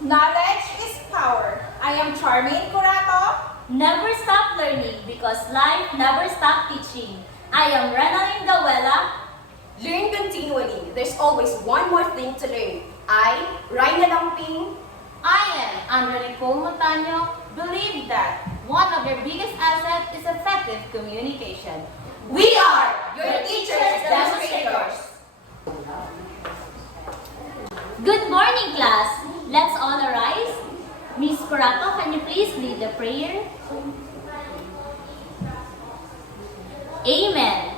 Knowledge is power. I am Charmaine Curato. Never stop learning because life never stop teaching. I am Renalyn Gawela. Learn continually. There's always one more thing to learn. I, Raina Lamping, I am Andrea Nicole Montaño. Believe that one of your biggest assets is effective communication. we are your teachers demonstrators. Good morning, class. Let's all arise. Miss Curato, can you please lead the prayer? Amen.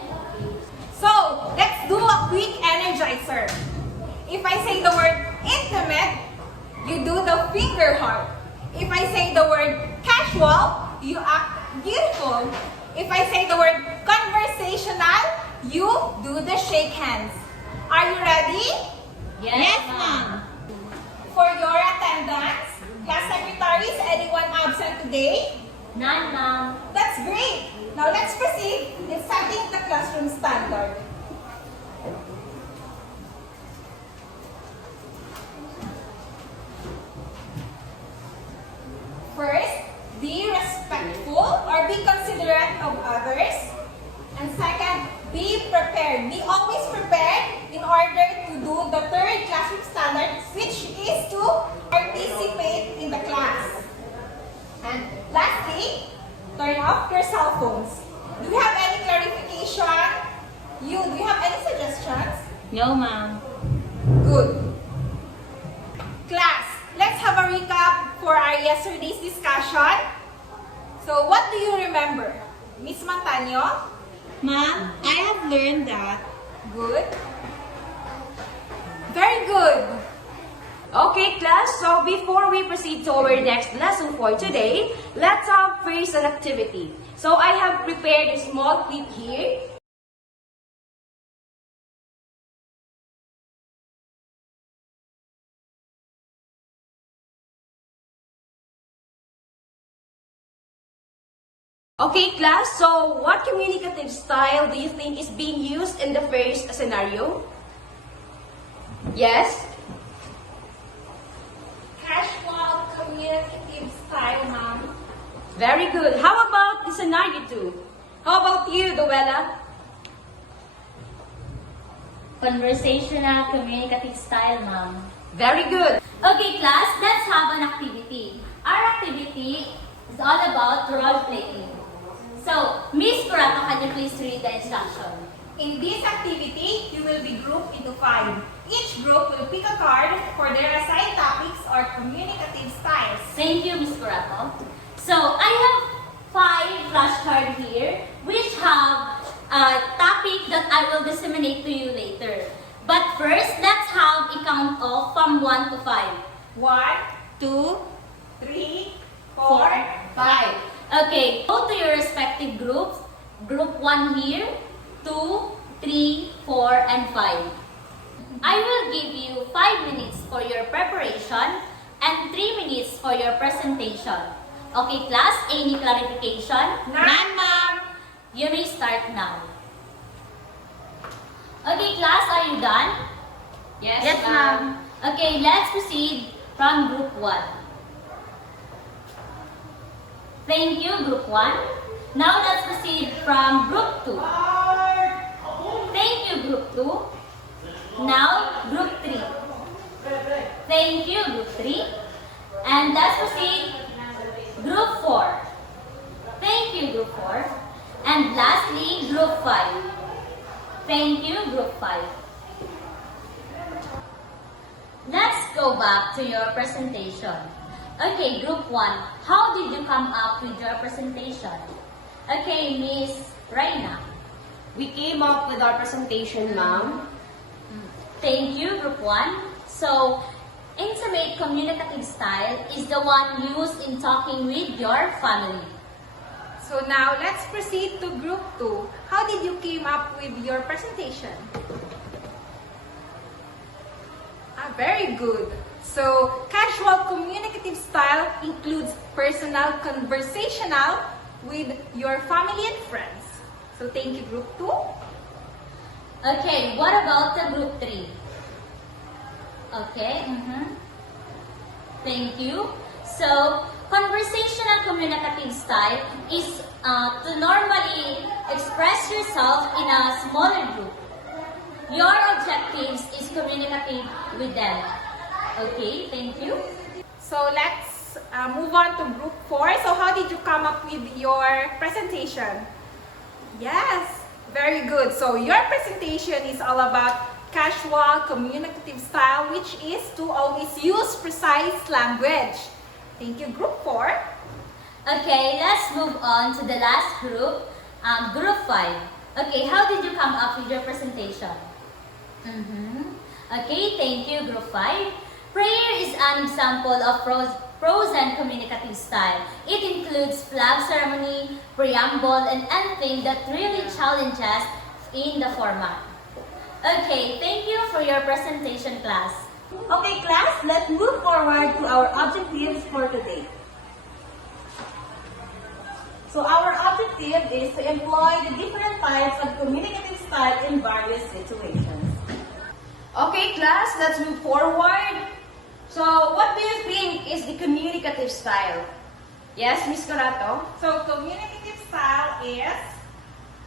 So, let's do a quick energizer. If I say the word intimate, you do the finger heart. If I say the word casual, you act beautiful. If I say the word conversational, you do the shake hands. Are you ready? Yes, ma'am. For your attendance, class secretaries, anyone absent today? None, ma'am. That's great. Now let's proceed in setting the classroom standard. First, be respectful or be considerate of others. And second, be prepared. Be always prepared in order to do the third classroom standard, which is to participate in the class. And lastly, turn off your cell phones. Do you have any clarification? Do you have any suggestions? No, ma'am. Good. Class, let's have a recap for our yesterday's discussion. So, what do you remember? Miss Montaño? Ma'am, I have learned that. Good. Very good. Okay, class, so before we proceed to our next lesson for today, let's have first an activity. So I have prepared a small clip here. Okay, class, so what communicative style do you think is being used in the first scenario? Yes? Casual communicative style, ma'am. Very good. How about the scenario 2? How about you, Duela? Conversational communicative style, ma'am. Very good. Okay, class, let's have an activity. Our activity is all about role playing. So, Miss Curato, can you please read the instruction? In this activity, you will be grouped into 5. Each group will pick a card for their assigned topics or communicative styles. Thank you, Miss Curato. So, I have 5 flashcards here, which have a topic that I will disseminate to you later. But first, let's have a count off from 1 to 5. 1, 2, 3, 4, 5. Okay, go to your respective groups. Group 1 here, 2, 3, 4, and 5. I will give you 5 minutes for your preparation and 3 minutes for your presentation. Okay, class, any clarification? None, ma'am. You may start now. Okay, class, are you done? Yes, ma'am. Okay, let's proceed from group 1. Thank you, group 1. Now let's proceed from group 2. Thank you, group 2. Now, group 3. Thank you, group 3. And let's proceed group 4. Thank you, group 4. And lastly, group 5. Thank you, group 5. Let's go back to your presentation. Okay, group 1, how did you come up with your presentation? Okay, Miss Raina. We came up with our presentation, ma'am. Thank you, group 1. So, intimate communicative style is the one used in talking with your family. So now, let's proceed to group 2. How did you came up with your presentation? Very good. So, casual communicative style includes personal conversational with your family and friends. So, thank you, group 2. Okay, what about the group 3? Okay, Thank you. So, conversational communicative style is to normally express yourself in a smaller group. Your objectives is communicative with them. Okay, thank you. So let's move on to group 4. So how did you come up with your presentation? Yes, very good. So your presentation is all about casual communicative style, which is to always use precise language. Thank you, group 4. Okay, let's move on to the last group, group 5. Okay, how did you come up with your presentation? Okay, thank you, group 5. Prayer is an example of prose and communicative style. It includes flag ceremony, preamble, and anything that really challenges in the format. Okay, thank you for your presentation, class. Okay, class, let's move forward to our objectives for today. So our objective is to employ the different types of communicative style in various situations. Okay, class, let's move forward. So, what do you think is the communicative style? Yes, Miss Corato? So communicative style is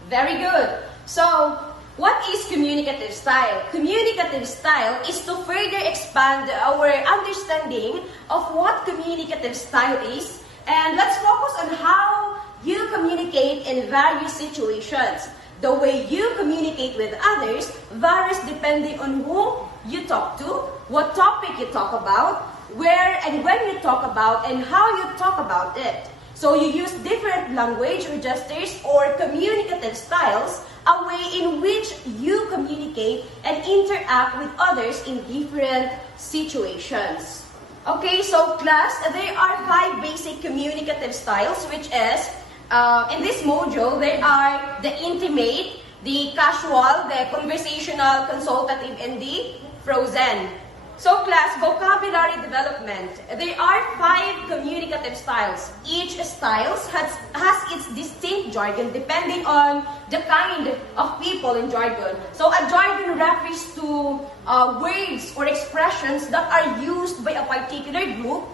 Very good. So, what is communicative style? Communicative style is to further expand our understanding of what communicative style is, and let's focus on how you communicate in various situations. The way you communicate with others varies depending on who you talk to, what topic you talk about, where and when you talk about, and how you talk about it. So you use different language or gestures or communicative styles, a way in which you communicate and interact with others in different situations. Okay, so class, there are 5 basic communicative styles, which is in this module, there are the intimate, the casual, the conversational, consultative, and the frozen. So class, vocabulary development. There are 5 communicative styles. Each style has its distinct jargon depending on the kind of people in jargon. So a jargon refers to words or expressions that are used by a particular group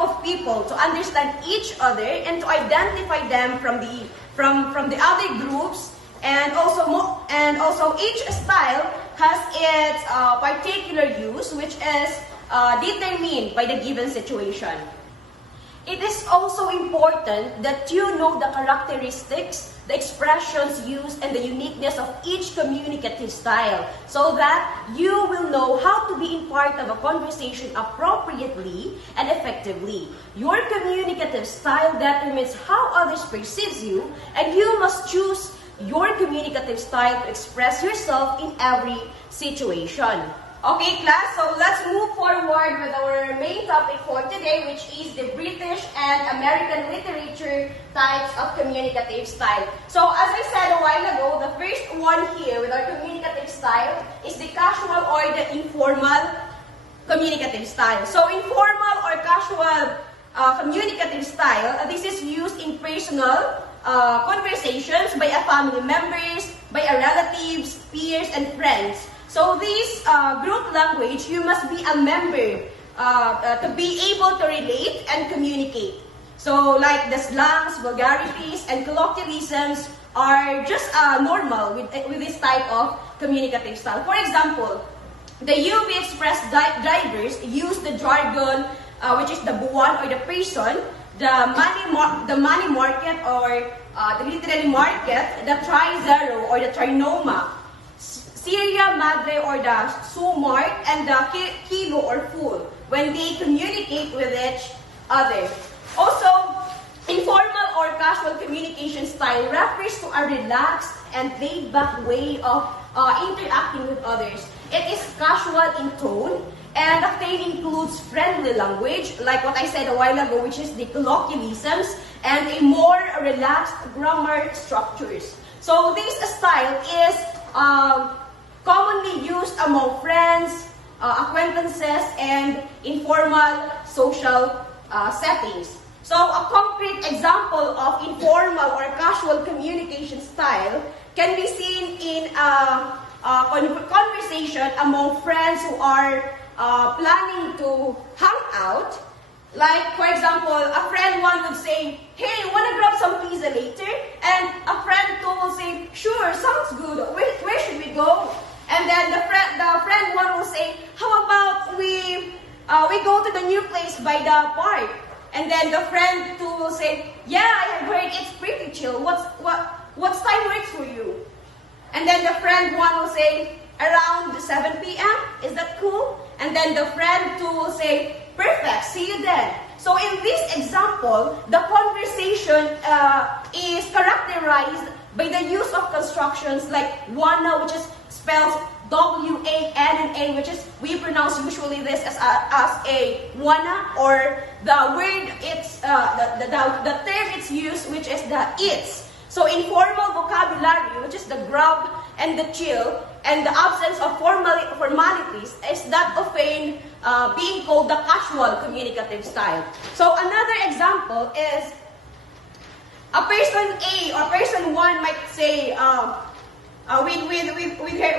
of people to understand each other and to identify them from the other groups, and also each style has its particular use, which is determined by the given situation. It is also important that you know the characteristics, the expressions used, and the uniqueness of each communicative style, so that you will know how to be in part of a conversation appropriately and effectively. Your communicative style determines how others perceive you, and you must choose your communicative style to express yourself in every situation. Okay, class, so let's move forward with our main topic for today, which is the British and American literature types of communicative style. So, as I said a while ago, the first one here with our communicative style is the casual or the informal communicative style. So, informal or casual communicative style, this is used in personal conversations by a family members, by a relatives, peers, and friends. So this group language, you must be a member to be able to relate and communicate. So like the slangs, vulgarities, and colloquialisms are just normal with this type of communicative style. For example, the UV Express drivers use the jargon, which is the buwan or the person, the money market or the literary market, the tri-zero or the trinoma, Syria Madre or the Sumart, and the kilo or full when they communicate with each other. Also, informal or casual communication style refers to a relaxed and laid-back way of interacting with others. It is casual in tone, and the thing includes friendly language, like what I said a while ago, which is the colloquialisms, and a more relaxed grammar structures. So this style is commonly used among friends, acquaintances, and informal social settings. So a concrete example of informal or casual communication style can be seen in a conversation among friends who are planning to hang out, like for example, a friend one would say, "Hey, wanna grab some pizza later?" And a friend two will say, "Sure, sounds good. Where should we go?" And then the friend one will say, "How about we go to the new place by the park?" And then the friend two will say, "Yeah, I have heard it's pretty chill. What's time works for you?" And then the friend one will say, "Around 7 p.m. Is that cool?" And then the friend two will say, "Perfect, see you then." So in this example, the conversation is characterized by the use of constructions like wanna, which is spells W-A-N-N-A, which is, we pronounce usually this as a wanna, or the word it's, the term it's used, which is the it's. So informal vocabulary, which is the grab and the chill, and the absence of formalities, is that often being called the casual communicative style. So another example is a person A or person 1 might say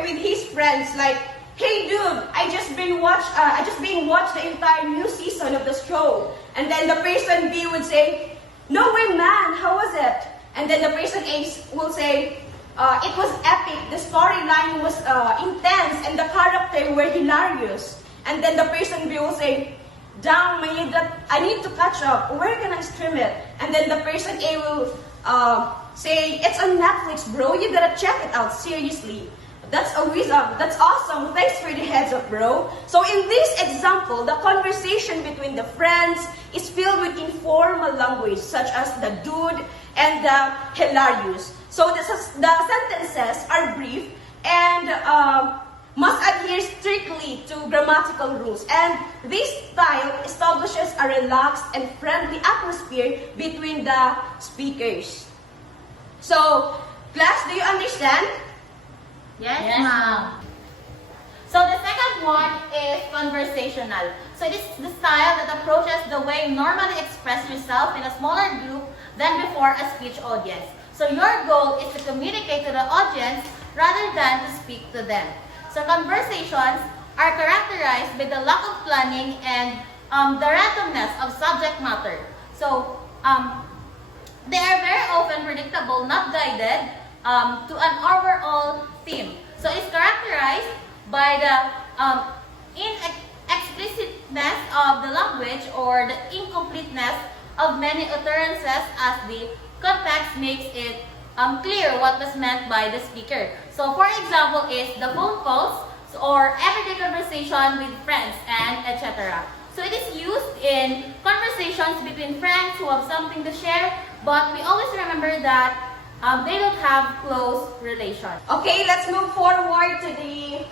with his friends like, "Hey dude, I just being watched the entire new season of the show." And then the person B would say, "No way man, how was it?" And then the person A will say, "It was epic, the storyline was intense, and the characters were hilarious." And then the person B will say, "Damn, I need to catch up, where can I stream it?" And then the person A will say, "It's on Netflix, bro, you gotta check it out, seriously. That's awesome, thanks for the heads up, bro." So in this example, the conversation between the friends is filled with informal language such as the dude and the hilarious. So the sentences are brief and must adhere strictly to grammatical rules. And this style establishes a relaxed and friendly atmosphere between the speakers. So, class, do you understand? Yes, ma'am. So the second one is conversational. So it is the style that approaches the way you normally express yourself in a smaller group than before a speech audience. So your goal is to communicate to the audience rather than to speak to them. So conversations are characterized by the lack of planning and the randomness of subject matter. So they are very often predictable, not guided to an overall theme. So it's characterized by the inexplicitness of the language or the incompleteness of many utterances as the context makes it clear what was meant by the speaker. So for example is the phone calls or everyday conversation with friends and etc. So it is used in conversations between friends who have something to share, but we always remember that they don't have close relations. Okay, let's move forward to the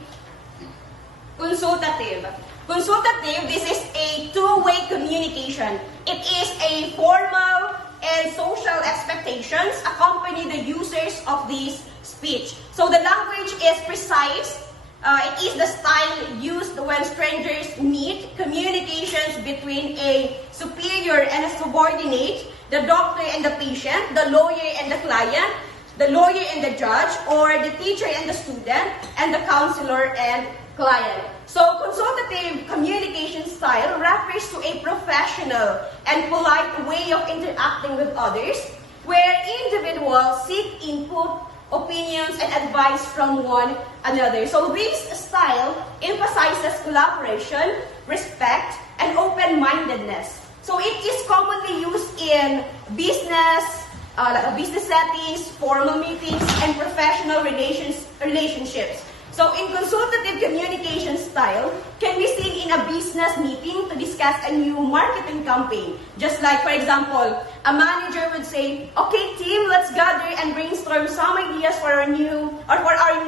consultative. Consultative, this is a two-way communication. It is a formal and social expectations accompany the users of this speech. So the language is precise. It is the style used when strangers meet, communications between a superior and a subordinate, the doctor and the patient, the lawyer and the client, the lawyer and the judge, or the teacher and the student, and the counselor and client. So consultative communication style refers to a professional and polite way of interacting with others, where individuals seek input, opinions, and advice from one another. So this style emphasizes collaboration, respect, and open-mindedness. So it is commonly used in business settings, formal meetings, and professional relationships. So in consultative communication style, can be seen in a business meeting to discuss a new marketing campaign. Just like, for example, a manager would say, "Okay team, let's gather and brainstorm some ideas for our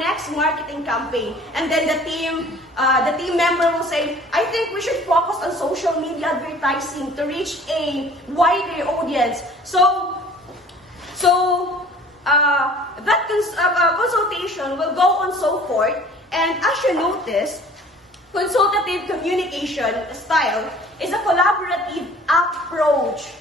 next marketing campaign." And then the team member will say, "I think we should focus on social media advertising to reach a wider audience." So that consultation will go on so forth. And as you notice, consultative communication style is a collaborative approach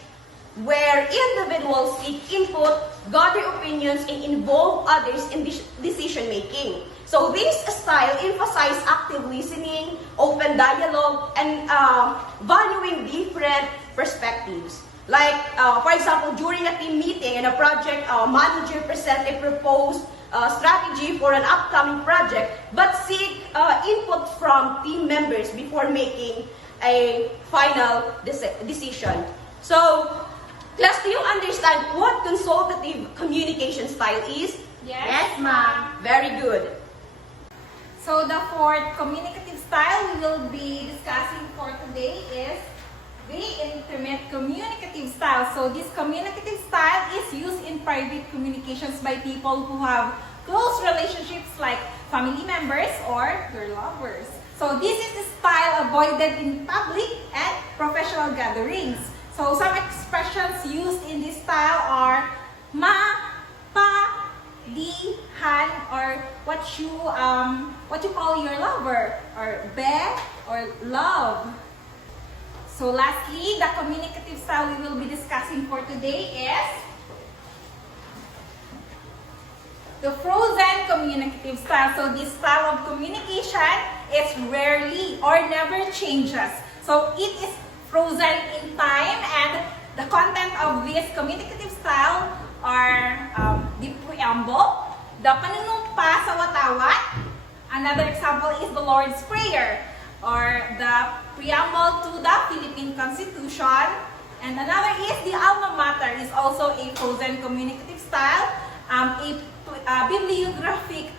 where individuals seek input, gather opinions, and involve others in decision making. So this style emphasizes active listening, open dialogue, and valuing different perspectives. Like, for example, during a team meeting and a project manager present a proposed strategy for an upcoming project, but seek input from team members before making a final decision. So, class, do you understand what consultative communication style is? Yes, ma'am. Very good. So the fourth communicative style we will be discussing for today is the intimate communicative style. So this communicative style is used in private communications by people who have close relationships like family members or their lovers. So this is the style avoided in public and professional gatherings. So some expressions used in this style are ma, pa, di, han, or what you call your lover, or be, or love. So lastly, the communicative style we will be discussing for today is the frozen communicative style. So this style of communication is rarely or never changes. So it is frozen in time, and the content of this communicative style are the preamble, the panunumpa sa watawat. Another example is the Lord's Prayer, or the preamble to the Philippine Constitution. And another is the alma mater, is also a frozen communicative style, a bibliographic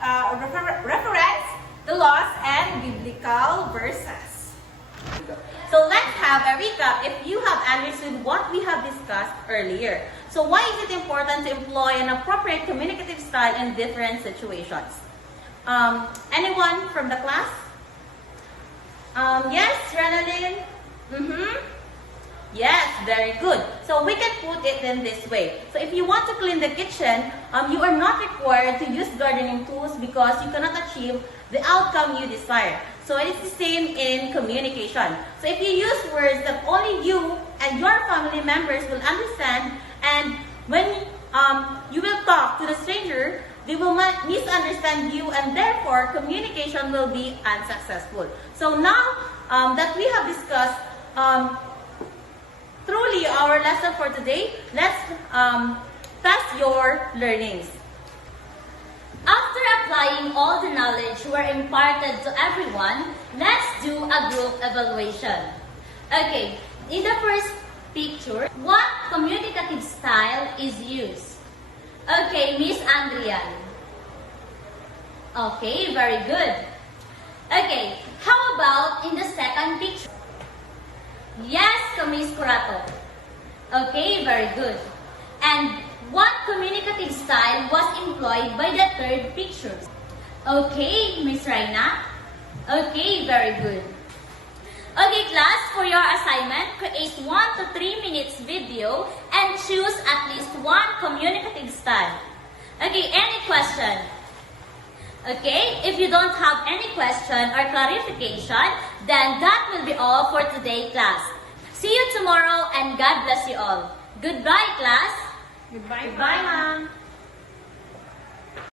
reference, the laws and biblical verses. So let's have a recap if you have understood what we have discussed earlier. So why is it important to employ an appropriate communicative style in different situations? Anyone from the class? Yes, Renalyn? Yes, very good. So we can put it in this way. So if you want to clean the kitchen, you are not required to use gardening tools because you cannot achieve the outcome you desire. So it is the same in communication. So if you use words that only you and your family members will understand, and when you will talk to the stranger, they will misunderstand you, and therefore communication will be unsuccessful. So now that we have discussed truly our lesson for today, let's test your learnings. After applying all the knowledge were imparted to everyone, let's do a group evaluation. Okay, in the first picture, what communicative style is used? Okay, Miss Andrian. Okay, very good. Okay, how about in the second picture? Yes, Miss Curato. Okay, very good. And what communicative style was employed by the third picture? Okay, Miss Raina. Okay, very good. Okay, class, for your assignment, create 1 to 3 minutes video and choose at least one communicative style. Okay, any question? Okay, if you don't have any question or clarification, then that will be all for today, class. See you tomorrow and God bless you all. Goodbye, class. Goodbye, Bye, ma'am.